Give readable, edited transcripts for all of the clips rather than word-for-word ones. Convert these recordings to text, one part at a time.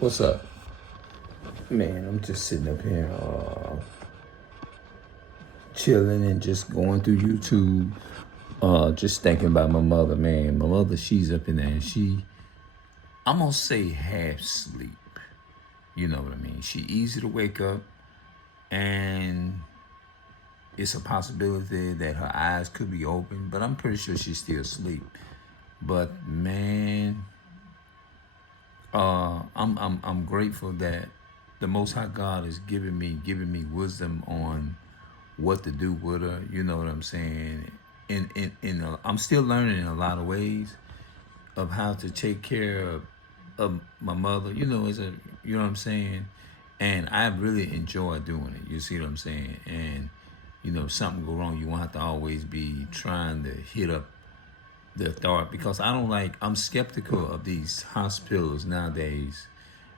What's up? Man, I'm just sitting up here chilling and just going through YouTube. Just thinking about my mother, man. My mother, she's up in there and I'm gonna say half sleep. You know what I mean? She easy to wake up and it's a possibility that her eyes could be open, but I'm pretty sure she's still asleep. But man, I'm grateful that the Most High God is giving me wisdom on what to do with her. You know what I'm saying? I'm still learning in a lot of ways of how to take care of my mother. You know what I'm saying? And I really enjoy doing it. You see what I'm saying? And if something go wrong, you won't have to always be trying to hit up the authority, because I'm skeptical of these hospitals nowadays,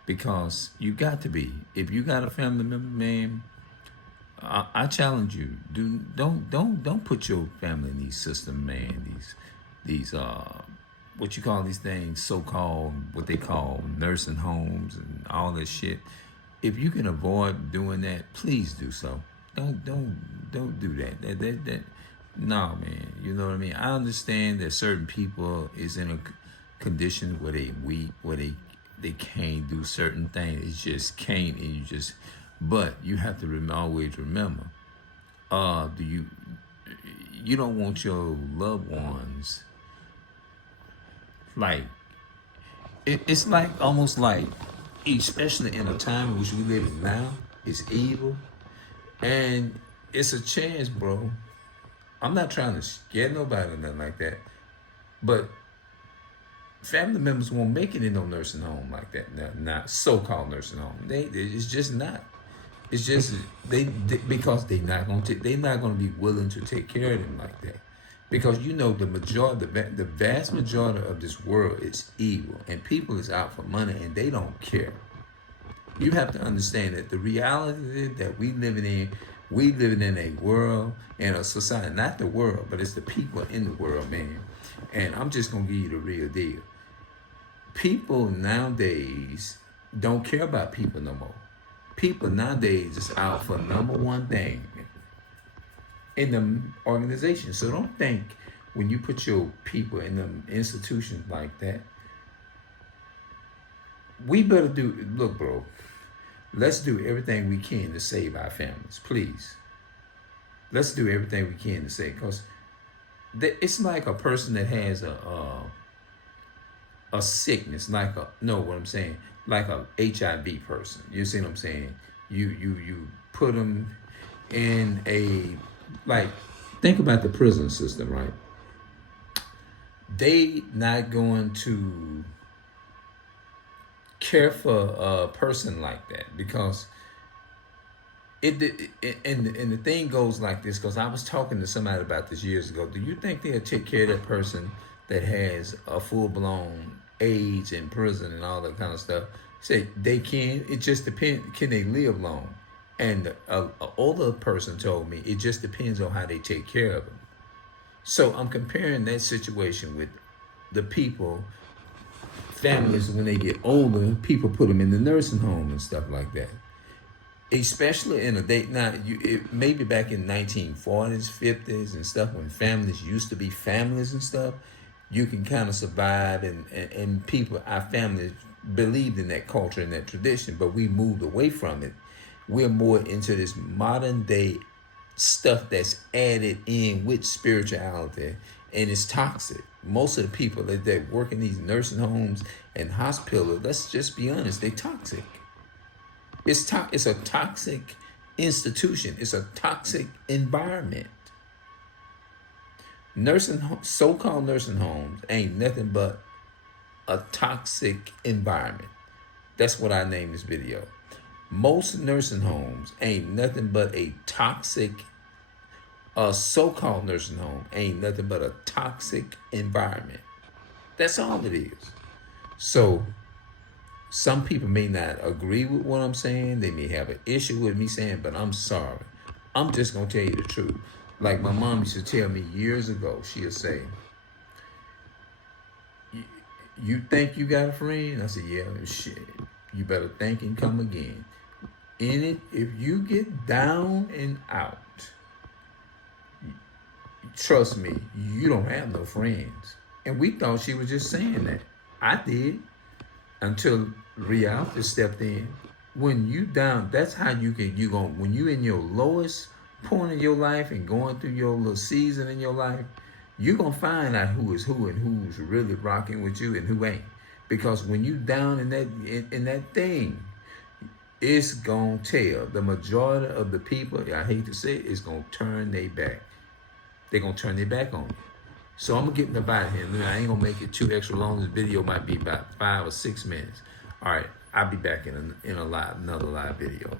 because you got to be. If you got a family member, man, I challenge you. Don't put your family in these systems, man. These what you call these things, so-called what they call nursing homes and all this shit. If you can avoid doing that, please do so. Don't do that. No, man. You know what I mean? I understand that certain people is in a condition where they weak, where they can't do certain things. It's just can't, and but you have to always remember, you don't want your loved ones, like, it's like almost like, especially in a time in which we live in now, it's evil, and it's a chance, bro. I'm not trying to scare nobody or nothing like that, but family members won't make it in no nursing home like that. Not so-called nursing home. It's just not. It's just because they're not gonna be willing to take care of them like that, because the vast majority of this world is evil, and people is out for money and they don't care. You have to understand that the reality that we living in a world and a society, not the world, but it's the people in the world, man. And I'm just gonna give you the real deal. People nowadays don't care about people no more. People nowadays is out for number one thing in the organization. So don't think when you put your people in them institutions like that, we better look, bro, let's do everything we can to save our families, please. Let's do everything we can to save, because it's like a person that has a sickness, what I'm saying, like a HIV person. You see what I'm saying? You put them in think about the prison system, right? They not going to care for a person like that, because and the thing goes like this, because I was talking to somebody about this years ago. Do you think they'll take care of that person that has a full-blown AIDS in prison and all that kind of stuff? Say they can. It just depends. Can they live long? And an older person told me it just depends on how they take care of them. So I'm comparing that situation with the people, families, when they get older, people put them in the nursing home and stuff like that. Especially in a day now, maybe back in 1940s, 50s and stuff, when families used to be families and stuff, you can kind of survive, and people, our families believed in that culture and that tradition, but we moved away from it. We're more into this modern day stuff that's added in with spirituality, and it's toxic. Most of the people that work in these nursing homes and hospitals, let's just be honest, they're toxic. It's a toxic institution. It's a toxic environment. So-called nursing homes ain't nothing but a toxic environment. That's what I named this video. Most nursing homes ain't nothing but a so-called nursing home ain't nothing but a toxic environment. That's all it is. So some people may not agree with what I'm saying. They may have an issue with me saying, but I'm sorry. I'm just going to tell you the truth. Like my mom used to tell me years ago, she'll say, you think you got a friend? I said, yeah, shit. you better think and come again. In it, if you get down and out, trust me, you don't have no friends. And we thought she was just saying that. I did, until reality stepped in. When you down, that's how you going when you in your lowest point in your life and going through your little season in your life, you're gonna find out who is who and who's really rocking with you and who ain't. Because when you down in that thing, it's gonna tell. The majority of the people, I hate to say it, is gonna turn their back. They're gonna turn their back on you. So I'm gonna get up out of here. I ain't gonna make it too extra long. This video might be about 5 or 6 minutes. All right, I'll be back in another live video.